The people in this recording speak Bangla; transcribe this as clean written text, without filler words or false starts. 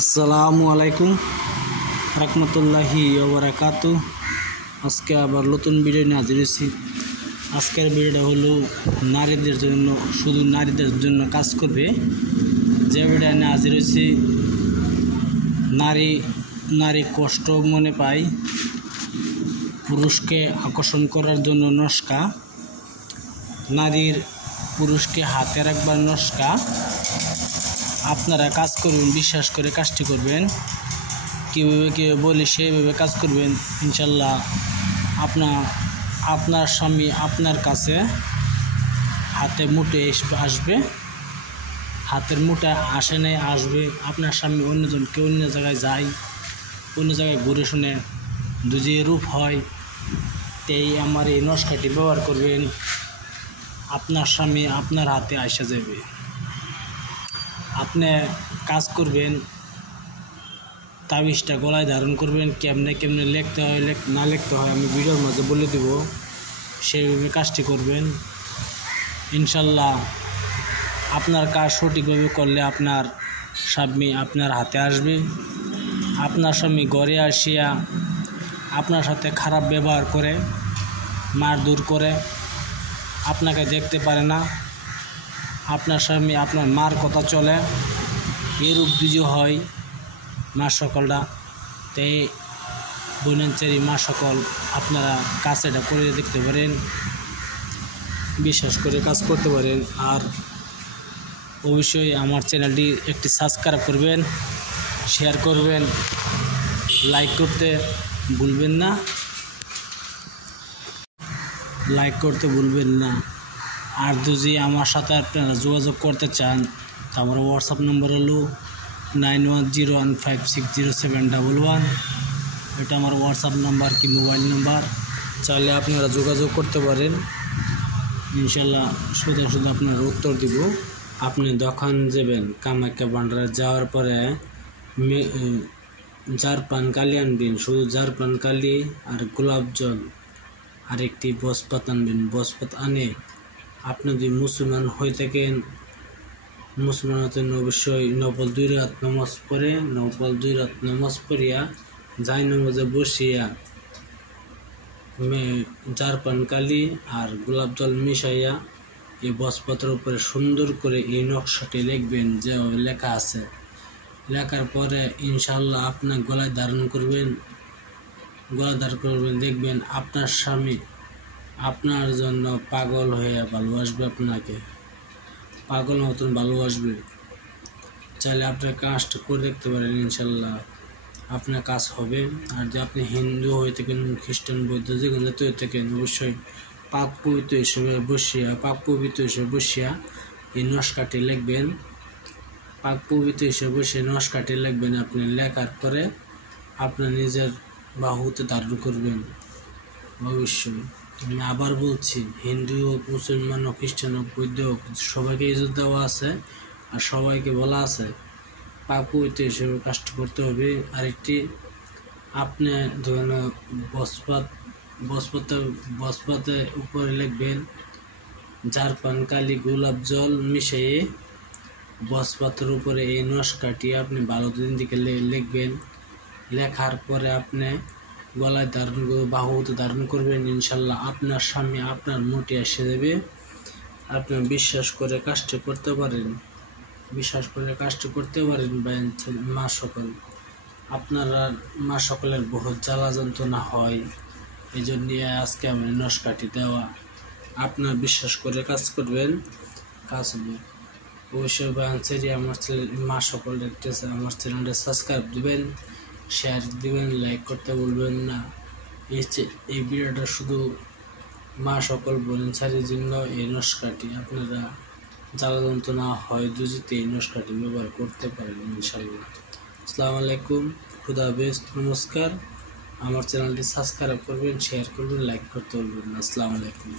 আসসালামু আলাইকুম রাহমাতুল্লাহি ওয়া বারাকাতুহু। আজকে আবার নতুন ভিডিও নিয়ে হাজির হয়েছি। আজকের ভিডিওটা হলো নারীদের জন্য, শুধু নারীদের জন্য কাজ করবে যে ভিডিও নিয়ে হাজির হয়েছি। নারী কষ্ট মনে পায়, পুরুষকে আকর্ষণ করার জন্য নস্কা, নারীর পুরুষকে হাতে রাখবার নস্কা। আপনারা কাজ করবেন, বিশ্বাস করে কাজটি করবেন। কীভাবে বলি সেইভাবে কাজ করবেন, ইনশাল্লাহ আপনার স্বামী আপনার কাছে হাতে মুঠে আসবে। হাতের মুঠে আসে নাই, আসবে। আপনার স্বামী অন্যজনকে অন্য জায়গায় যায়, অন্য জায়গায় ঘুরে শুনে দুজে রূপ হয়। তাই আমার এই নস্কাটি ব্যবহার করবেন, আপনার স্বামী আপনার হাতে আসা যাবে। আপনি কাজ করবেন, তাবিজটা গলায় ধারণ করবেন। কেমনে লিখতে হয় না লিখতে হয় আমি ভিডিওর মাঝে বলে দেব, সেইভাবে কাজটি করবেন। ইনশাল্লাহ আপনার কাজ সঠিকভাবে করলে আপনার স্বামী আপনার হাতে আসবে। আপনার স্বামী ঘরে আসিয়া আপনার সাথে খারাপ ব্যবহার করে, মারধর করে, আপনাকে দেখতে পারে না, আপনার স্বামী আপনার মার কথা চলে, এরূপ বিজয় হয় মা সকলরা। তাই বোনেঞ্চারি মা সকল আপনারা কাজ এটা করে দেখতে পারেন, বিশ্বাস করে কাজ করতে পারেন। আর অবশ্যই আমার চ্যানেলটি একটি সাবস্ক্রাইব করবেন, শেয়ার করবেন, লাইক করতে ভুলবেন না, আর যদি আমার সাথে আপনারা যোগাযোগ করতে চান তা আমার হোয়াটসঅ্যাপ নম্বর হলো 9101560711। এটা আমার হোয়াটসঅ্যাপ নাম্বার কি মোবাইল নাম্বার, চাইলে আপনারা যোগাযোগ করতে পারেন। ইনশাল্লাহ শুধু আপনার উত্তর দিব। আপনি দোকান যাবেন, কামাখ্যা ভান্ডারে যাওয়ার পরে জারপান কালি আনবেন, শুধু জারপান কালি আর গোলাপ জল আর একটি বসপাত আনবেন। বসপাত আনে আপনি যদি মুসলমান হয়ে থাকেন, মুসলমান হতেন অবশ্যই নফল 2 রাত নামাজ পড়ে, নফল 2 রাত নামাজ পড়িয়া যাই নামাজে বসিয়া জারপান কালি আর গোলাপ জল মিশাইয়া এই বসপাতের উপরে সুন্দর করে এই নকশাটি লিখবেন যে লেখা আছে। লেখার পরে ইনশাল্লাহ আপনার গলায় ধারণ করবেন। দেখবেন আপনার স্বামী আপনার জন্য পাগল হয়ে ভালোবাসবে, আপনাকে পাগল মতন ভালোবাসবে। চাইলে আপনার কাজটা করে দেখতে পারেন, ইনশাল্লাহ আপনার কাজ হবে। আর যে আপনি হিন্দু হয়ে থাকেন, খ্রিস্টান, বৌদ্ধ যে কোনো জাতি হয়ে থাকেন, অবশ্যই পাক পবিত্র হিসেবে বসিয়া এই নস্কাটি লিখবেন। পাক পবিত্র হিসেবে বসে নস্কাটি লিখবেন। আপনি লেখার পরে আপনার নিজের বাহুতে ধারণ করবেন। অবশ্যই আমি আবার বলছি, হিন্দু হোক, মুসলমান হোক, খ্রিস্টান হোক, বৌদ্ধ হোক, সবাইকে ইজ্জত দেওয়া আছে আর সবাইকে বলা আছে পাক পবিত্র হিসেবে কাজটা করতে হবে। আরেকটি, আপনি ধরেন বসপাতে উপরে লিখবেন জারপান কালি গোলাপ জল মিশিয়ে বসপাতের উপরে এই নস্কাটি আপনি ভালো দিন দিকে লিখবেন। লেখার পরে আপনি গলায় বাহুতে ধারণ করবেন। ইনশাল্লাহ আপনার স্বামী আপনার মুঠে এসে দেবে। আপনি বিশ্বাস করে কাজটি করতে পারেন, মা সকল। আপনারা মা সকলের বহুত জ্বালা যন্ত্রণা হয়, এই জন্য আজকে আমি নস্কাটি দেওয়া। আপনার বিশ্বাস করে কাজ করবেন, কাজ হবে। অবশ্যই আমার মা সকল আমার চ্যানেলটা সাবস্ক্রাইব দিবেন, শেয়ার দিবেন, লাইক করতে ভুলবেন না। এই ভিডিওটা শুধু মা সকল বোনেঞ্চারির জন্য। এই নস্কাটি আপনারা জ্বালা যন্ত্রণা হয় দুজিতে এই নস্কাটি ব্যবহার করতে পারেন, ইনশাল্লাহ। আসসালামু আলাইকুম, খুদা হাফেজ, নমস্কার। আমার চ্যানেলটি সাবস্ক্রাইব করবেন, শেয়ার করবেন, লাইক করতে ভুলবেন না। আসসালামু আলাইকুম।